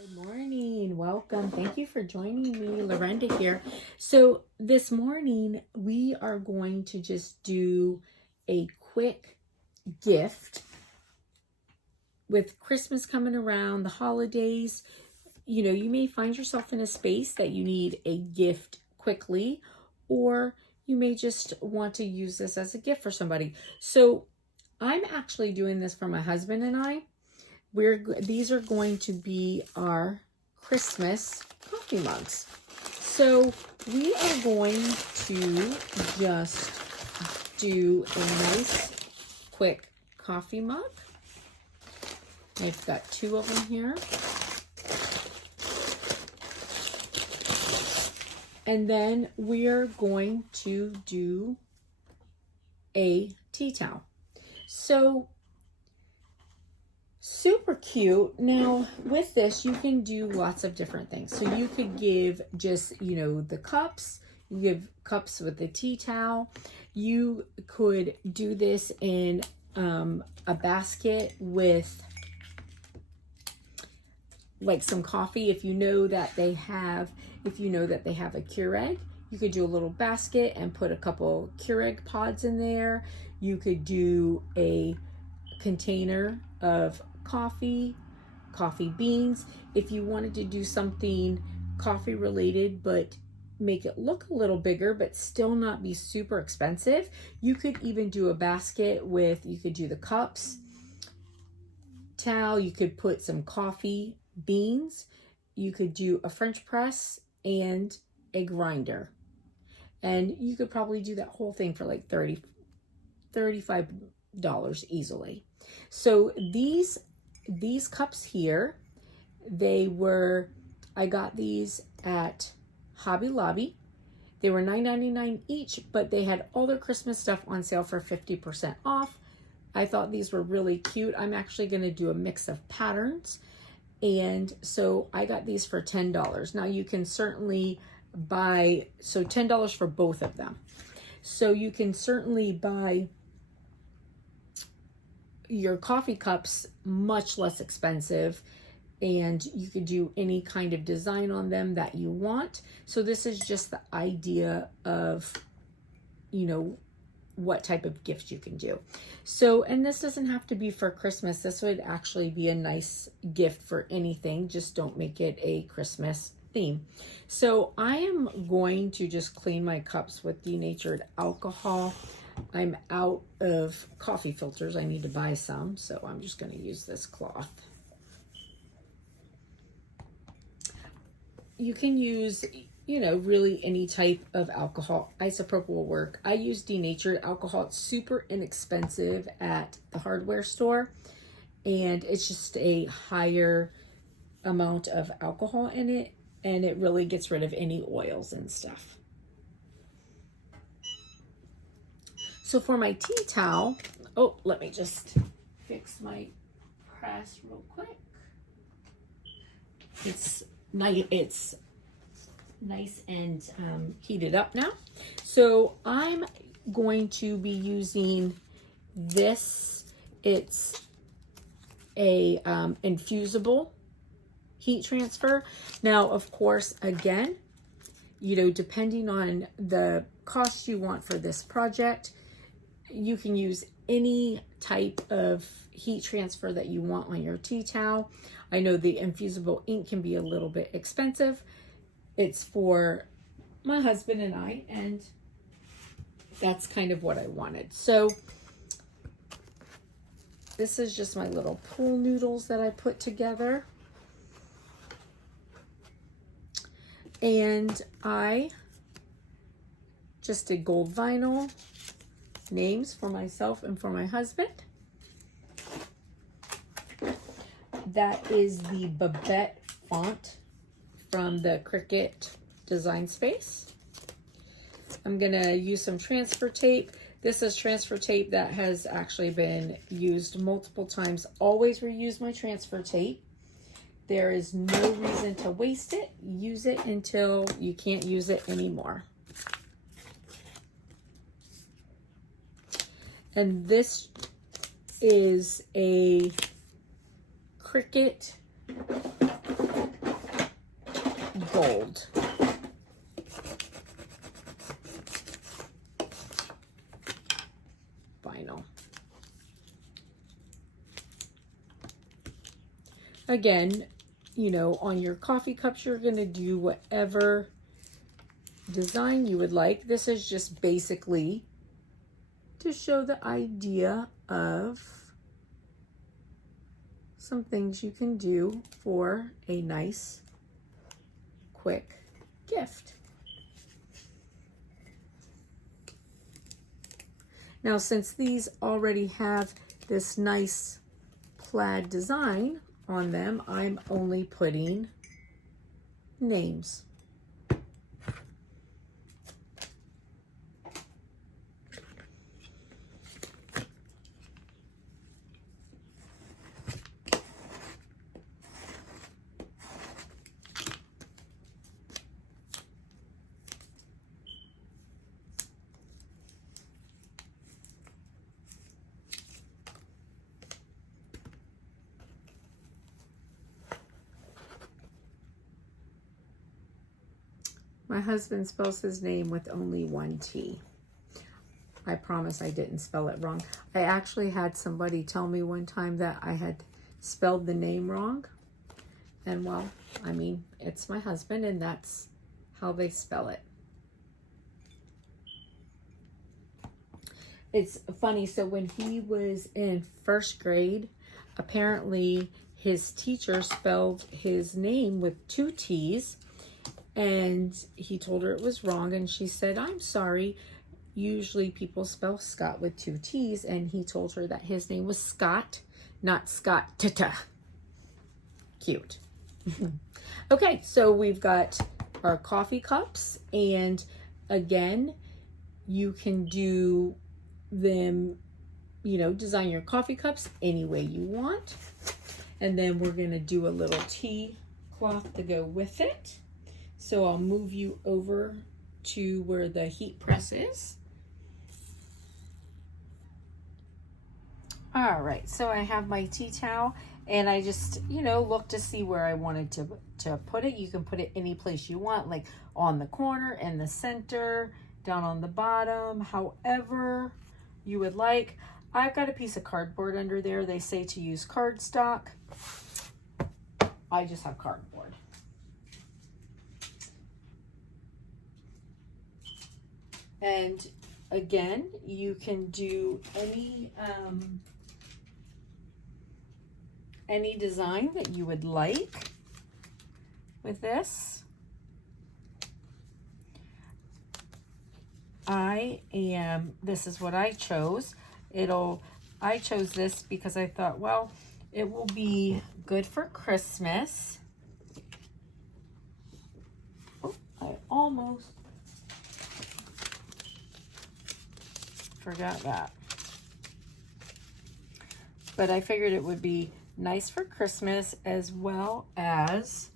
Good morning. Welcome. Thank you for joining me. Lorenda here. So this morning we are going to just do a quick gift with Christmas coming around, the holidays. You know, you may find yourself in a space that you need a gift quickly, or you may just want to use this as a gift for somebody. So I'm actually doing this for my husband and I. These are going to be our Christmas coffee mugs. So we are going to just do a nice quick coffee mug. I've got two of them here. And then we're going to do a tea towel. So super cute. Now with this, you can do lots of different things. So you could give just, you know, the cups, you give cups with the tea towel. You could do this in a basket with like some coffee. If you know that they have a Keurig, you could do a little basket and put a couple Keurig pods in there. You could do a container of coffee beans. If you wanted to do something coffee related but make it look a little bigger but still not be super expensive, you could even do a basket with, you could do the cups, towel, you could put some coffee beans, you could do a French press and a grinder, and you could probably do that whole thing for like $35 easily. So these cups here, I got these at Hobby Lobby. They were $9.99 each, but they had all their Christmas stuff on sale for 50% off. I thought these were really cute. I'm actually going to do a mix of patterns. And so I got these for $10. Now you can certainly buy, so $10 for both of them. So you can certainly buy your coffee cups much less expensive, and you could do any kind of design on them that you want. So this is just the idea of, you know, what type of gift you can do. So, and this doesn't have to be for Christmas. This would actually be a nice gift for anything. Just don't make it a Christmas theme. So I am going to just clean my cups with denatured alcohol. I'm out of coffee filters. I need to buy some, so I'm just going to use this cloth. You can use, you know, really any type of alcohol. Isopropyl will work. I use denatured alcohol. It's super inexpensive at the hardware store, and it's just a higher amount of alcohol in it, and it really gets rid of any oils and stuff. So for my tea towel, oh, let me just fix my press real quick. It's nice and heated up now. So I'm going to be using this. It's a infusible heat transfer. Now, of course, again, you know, depending on the cost you want for this project, you can use any type of heat transfer that you want on your tea towel. I know the infusible ink can be a little bit expensive. It's for my husband and I, and that's kind of what I wanted. So this is just my little pool noodles that I put together. And I just did gold vinyl names for myself and for my husband. That is the Babette font from the Cricut design space. I'm gonna use some transfer tape. This is transfer tape that has actually been used multiple times. Always reuse my transfer tape. There is no reason to waste it. Use it until you can't use it anymore. And this is a Cricut gold. Vinyl. Again, you know, on your coffee cups, you're going to do whatever design you would like. This is just basically to show the idea of some things you can do for a nice, quick gift. Now, since these already have this nice plaid design on them, I'm only putting names. My husband spells his name with only one T. I promise I didn't spell it wrong. I actually had somebody tell me one time that I had spelled the name wrong. And well, I mean, it's my husband and that's how they spell it. It's funny, so when he was in first grade, apparently his teacher spelled his name with two T's. And he told her it was wrong, and she said, "I'm sorry. Usually people spell Scott with two T's," and he told her that his name was Scott, not Scott. Cute. Okay, so we've got our coffee cups, and again, you can do them, you know, design your coffee cups any way you want. And then we're going to do a little tea cloth to go with it. So I'll move you over to where the heat press is. All right, so I have my tea towel and I just, you know, look to see where I wanted to put it. You can put it any place you want, like on the corner, in the center, down on the bottom, however you would like. I've got a piece of cardboard under there. They say to use cardstock. I just have cardboard. And again, you can do any design that you would like with this. This is what I chose. I chose this because I thought, well, it will be good for Christmas. Oh, I almost forgot that. But I figured it would be nice for Christmas, as well as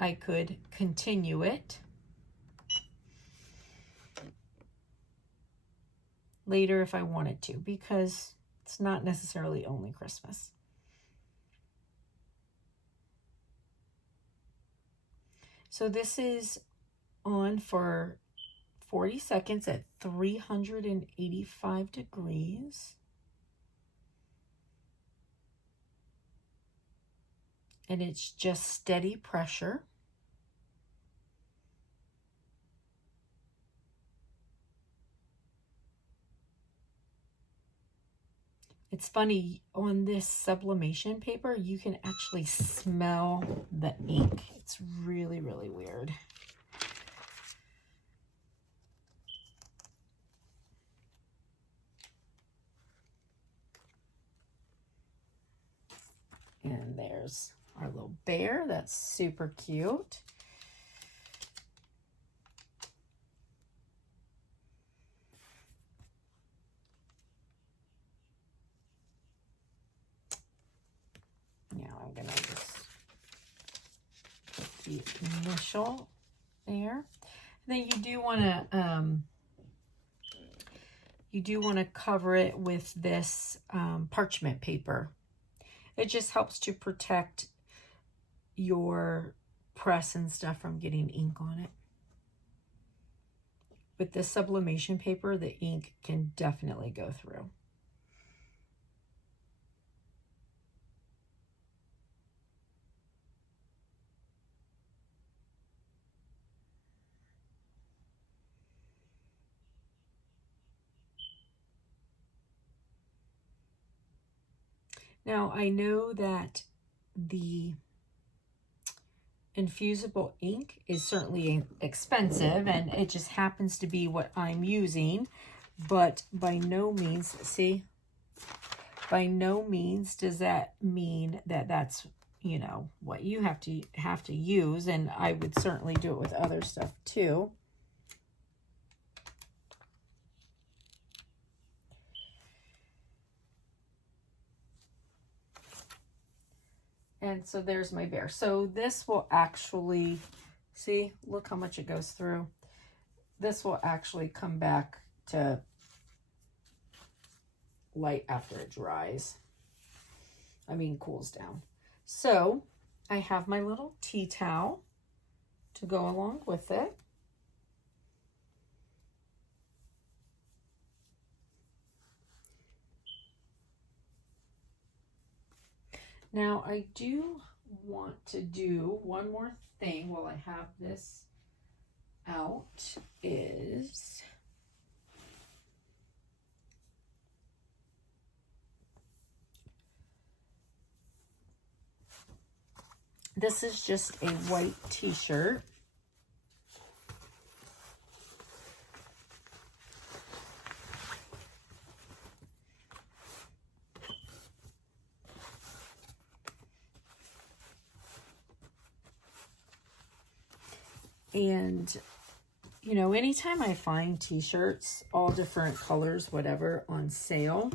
I could continue it later if I wanted to, because it's not necessarily only Christmas. So this is on for 40 seconds at 385 degrees. And it's just steady pressure. It's funny, on this sublimation paper, you can actually smell the ink. It's really, really weird. And there's our little bear. That's super cute. Now I'm gonna just put the initial there. And then you do want to cover it with this parchment paper. It just helps to protect your press and stuff from getting ink on it. With this sublimation paper, the ink can definitely go through. Now, I know that the infusible ink is certainly expensive, and it just happens to be what I'm using, but by no means, see, by no means does that mean that that's, you know, what you have to use, and I would certainly do it with other stuff too. And so there's my bear. So this will actually, see, look how much it goes through. This will actually come back to light after it dries. I mean, cools down. So I have my little tea towel to go along with it. Now, I do want to do one more thing while I have this out is this is just a white t-shirt. And, you know, anytime I find t-shirts, all different colors, whatever, on sale,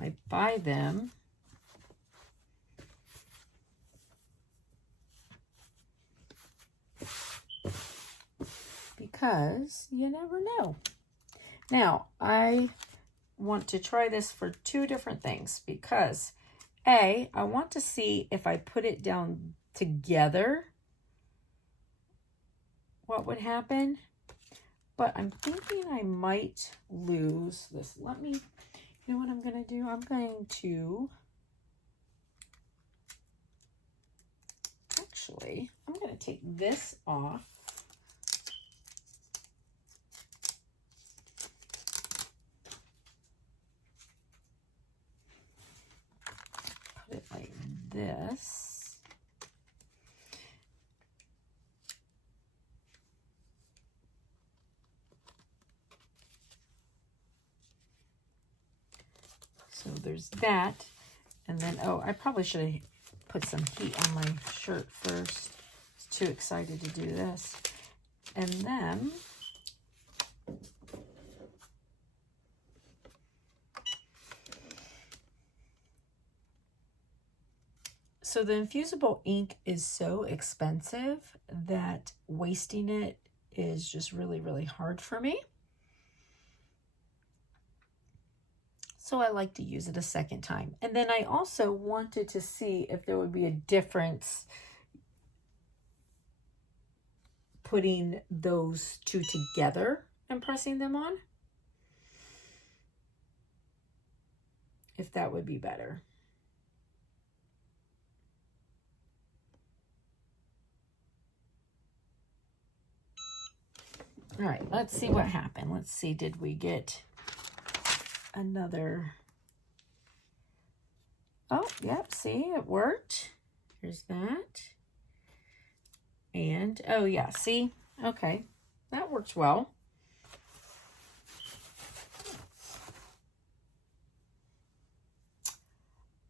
I buy them because you never know. Now, I want to try this for two different things because I want to see if I put it down together, what would happen, but I'm thinking I might lose this. Let me, you know what I'm going to do? I'm going to, actually, I'm going to take this off. Put it like this. So there's that. And then, oh, I probably should have put some heat on my shirt first. I was too excited to do this. And then so the infusible ink is so expensive that wasting it is just really, really hard for me. So I like to use it a second time. And then I also wanted to see if there would be a difference putting those two together and pressing them on. If that would be better. All right, let's see what happened. Let's see, did we get another? Oh, yep, see, it worked. Here's that. And, oh yeah, see, okay, that works well.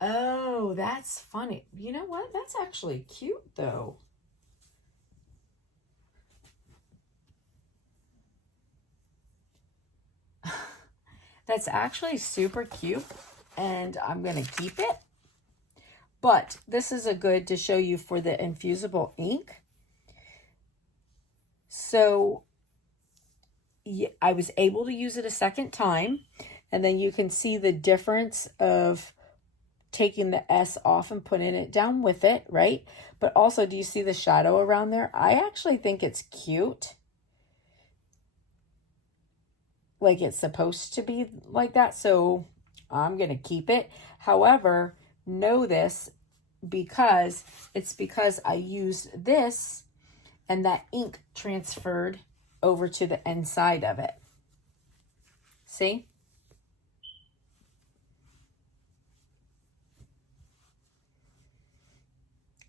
Oh, that's funny. You know what? That's actually cute, though. That's actually super cute, and I'm going to keep it. But this is a good to show you for the infusible ink. So I was able to use it a second time, and then you can see the difference of taking the S off and putting it down with it, right? But also, do you see the shadow around there? I actually think it's cute. Like it's supposed to be like that, so I'm going to keep it. However, know this because I used this and that ink transferred over to the inside of it. See?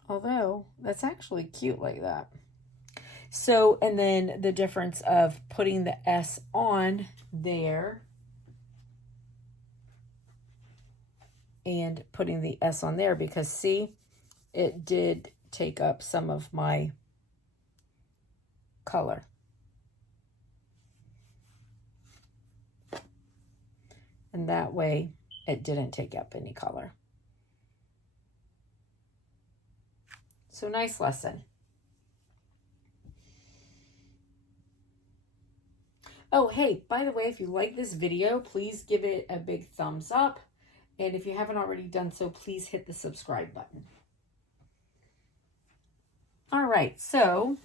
Although, that's actually cute like that. So, and then the difference of putting the S on there and putting the S on there, because see, it did take up some of my color. And that way it didn't take up any color. So nice lesson. Oh, hey, by the way, if you like this video, please give it a big thumbs up. And if you haven't already done so, please hit the subscribe button. All right, so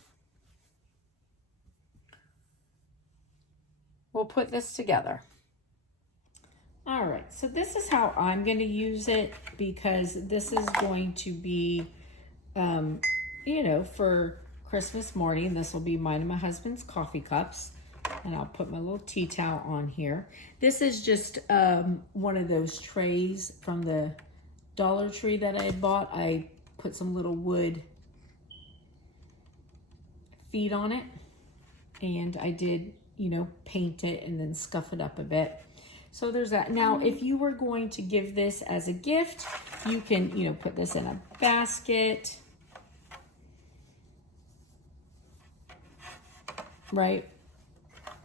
we'll put this together. All right, so this is how I'm going to use it, because this is going to be, you know, for Christmas morning. This will be mine and my husband's coffee cups. And I'll put my little tea towel on here. This is just one of those trays from the Dollar Tree that I had bought. I put some little wood feet on it. And I did, you know, paint it and then scuff it up a bit. So there's that. Now, if you were going to give this as a gift, you can, you know, put this in a basket. Right?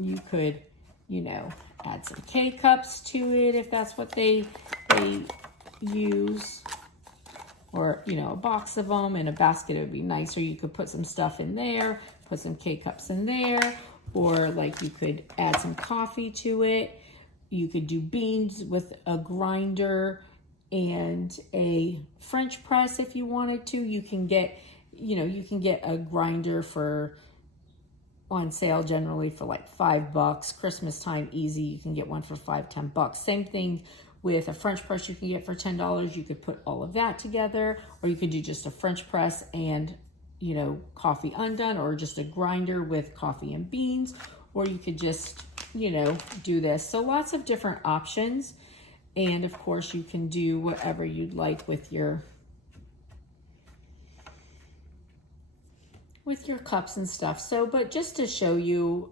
You could, you know, add some K-cups to it if that's what they use. Or, you know, a box of them. In a basket, it would be nice. Or you could put some stuff in there, put some K-cups in there. Or, like, you could add some coffee to it. You could do beans with a grinder and a French press if you wanted to. You can get, you know, you can get a grinder for on sale generally for like $5. Christmas time, easy. You can get one for $5-10. Same thing with a French press. You can get for $10. You could put all of that together, or you could do just a French press and, you know, coffee undone, or just a grinder with coffee and beans, or you could just, you know, do this. So lots of different options. And of course you can do whatever you'd like with your cups and stuff. So, but just to show you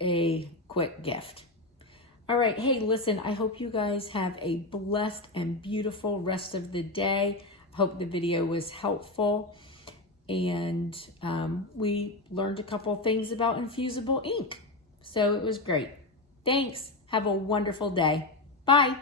a quick gift. All right. Hey, listen, I hope you guys have a blessed and beautiful rest of the day. I hope the video was helpful. And we learned a couple things about infusible ink. So it was great. Thanks. Have a wonderful day. Bye.